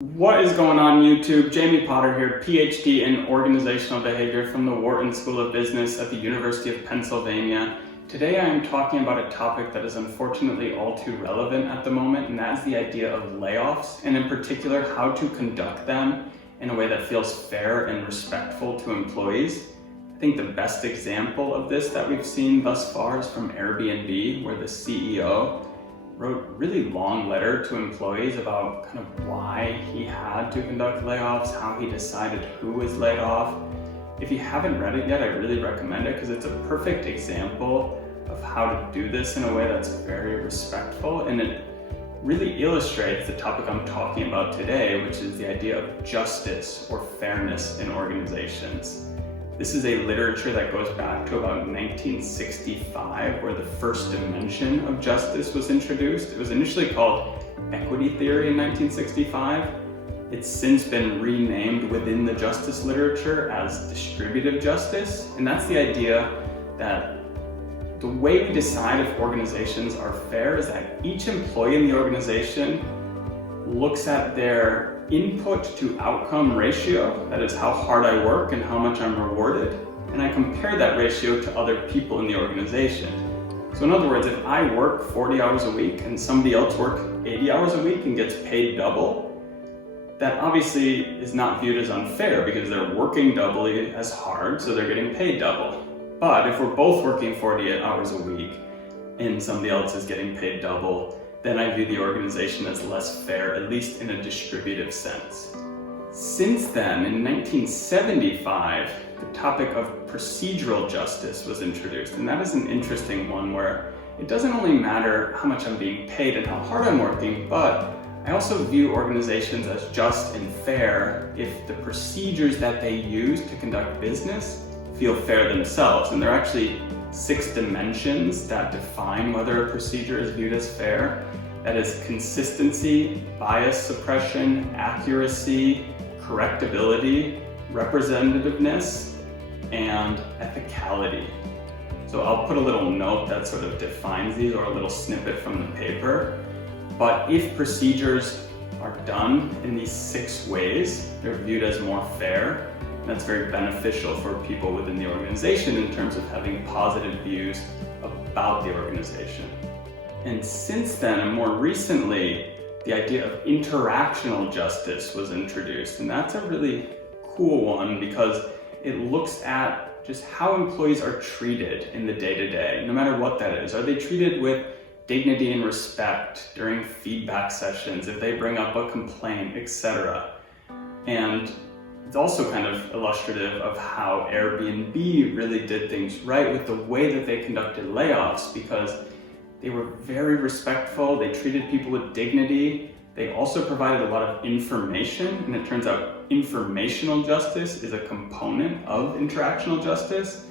What is going on YouTube? Jamie Potter here, PhD in Organizational Behavior from the Wharton School of Business at the University of Pennsylvania. Today I am talking about a topic that is unfortunately all too relevant at the moment, and that is the idea of layoffs, and in particular how to conduct them in a way that feels fair and respectful to employees. I think the best example of this that we've seen thus far is from Airbnb, where the CEO wrote a really long letter to employees about kind of why he had to conduct layoffs, how he decided who was laid off. If you haven't read it yet, I really recommend it because it's a perfect example of how to do this in a way that's very respectful, and it really illustrates the topic I'm talking about today, which is the idea of justice or fairness in organizations. This is a literature that goes back to about 1965, where the first dimension of justice was introduced. It was initially called equity theory in 1965. It's since been renamed within the justice literature as distributive justice. And that's the idea that the way we decide if organizations are fair is that each employee in the organization looks at their input to outcome ratio, that is how hard I work and how much I'm rewarded, and I compare that ratio to other people in the organization. So in other words, if I work 40 hours a week and somebody else works 80 hours a week and gets paid double, that obviously is not viewed as unfair because they're working doubly as hard, so they're getting paid double. But if we're both working 48 hours a week and somebody else is getting paid double, then I view the organization as less fair, at least in a distributive sense. Since then, in 1975, the topic of procedural justice was introduced, and that is an interesting one where it doesn't only matter how much I'm being paid and how hard I'm working, but I also view organizations as just and fair if the procedures that they use to conduct business feel fair themselves. And there are actually 6 dimensions that define whether a procedure is viewed as fair. That is consistency, bias suppression, accuracy, correctability, representativeness, and ethicality. So I'll put a little note that sort of defines these, or a little snippet from the paper. But if procedures are done in these 6 ways, they're viewed as more fair. That's very beneficial for people within the organization in terms of having positive views about the organization. And since then, and more recently, the idea of interactional justice was introduced. And that's a really cool one because it looks at just how employees are treated in the day-to-day, no matter what that is. Are they treated with dignity and respect during feedback sessions, if they bring up a complaint, etc.? And it's also kind of illustrative of how Airbnb really did things right with the way that they conducted layoffs, because they were very respectful, they treated people with dignity, they also provided a lot of information, and it turns out informational justice is a component of interactional justice.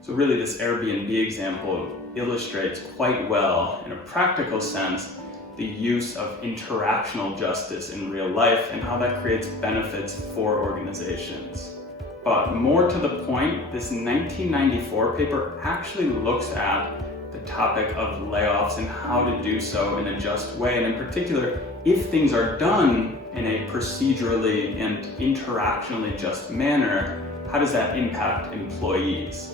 So really this Airbnb example illustrates quite well, in a practical sense, the use of interactional justice in real life and how that creates benefits for organizations. But more to the point, this 1994 paper actually looks at the topic of layoffs and how to do so in a just way, and in particular, if things are done in a procedurally and interactionally just manner, how does that impact employees?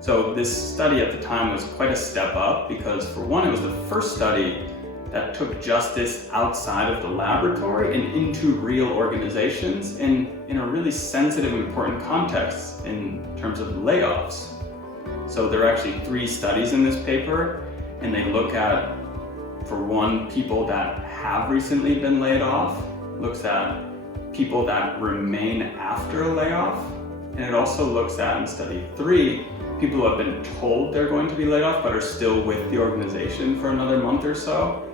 So this study at the time was quite a step up because, for one, it was the first study that took justice outside of the laboratory and into real organizations, and in a really sensitive, important context in terms of layoffs. So there are actually 3 studies in this paper, and they look at, for one, people that have recently been laid off, looks at people that remain after a layoff, and it also looks at, in study 3, people who have been told they're going to be laid off but are still with the organization for another month or so,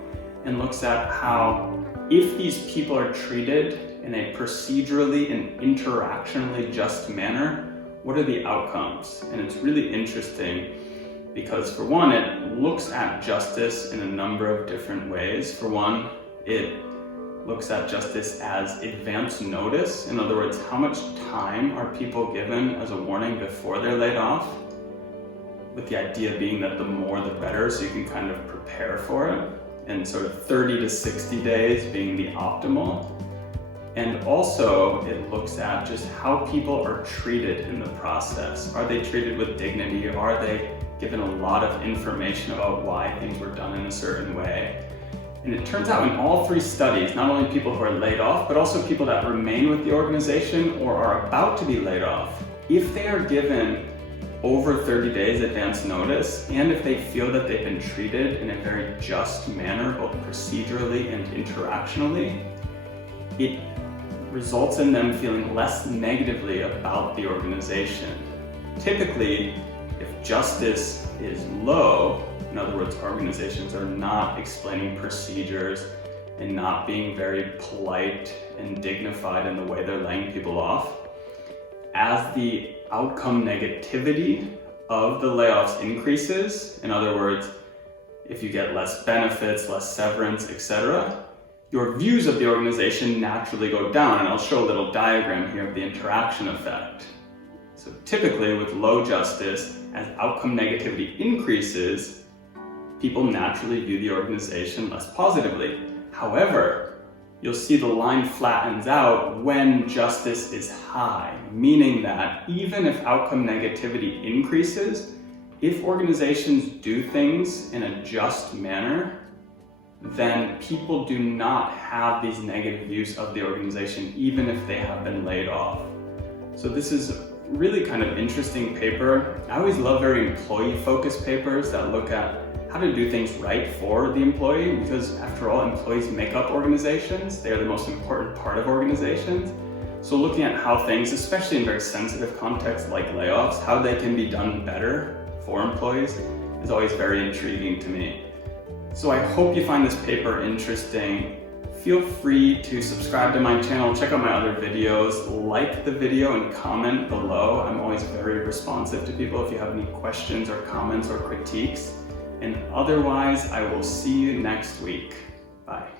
and looks at how, if these people are treated in a procedurally and interactionally just manner, what are the outcomes? And it's really interesting because, for one, it looks at justice in a number of different ways. For one, it looks at justice as advance notice. In other words, how much time are people given as a warning before they're laid off? With the idea being that the more the better, so you can kind of prepare for it. And sort of 30 to 60 days being the optimal. And also it looks at just how people are treated in the process. Are they treated with dignity? Are they given a lot of information about why things were done in a certain way? And it turns out in all three studies, not only people who are laid off, but also people that remain with the organization or are about to be laid off, if they are given over 30 days advance notice, and if they feel that they've been treated in a very just manner, both procedurally and interactionally, it results in them feeling less negatively about the organization. Typically, if justice is low, in other words, organizations are not explaining procedures and not being very polite and dignified in the way they're laying people off, as the outcome negativity of the layoffs increases, in other words, if you get less benefits, less severance, etc., your views of the organization naturally go down. And I'll show a little diagram here of the interaction effect. So typically with low justice, as outcome negativity increases, people naturally view the organization less positively. However, you'll see the line flattens out when justice is high, meaning that even if outcome negativity increases, if organizations do things in a just manner, then people do not have these negative views of the organization, even if they have been laid off. So this is really kind of interesting paper. I always love very employee-focused papers that look at how to do things right for the employee, because after all, employees make up organizations. They are the most important part of organizations. So looking at how things, especially in very sensitive contexts like layoffs, how they can be done better for employees is always very intriguing to me. So I hope you find this paper interesting. Feel free to subscribe to my channel, check out my other videos, like the video and comment below. I'm always very responsive to people if you have any questions or comments or critiques. And otherwise, I will see you next week. Bye.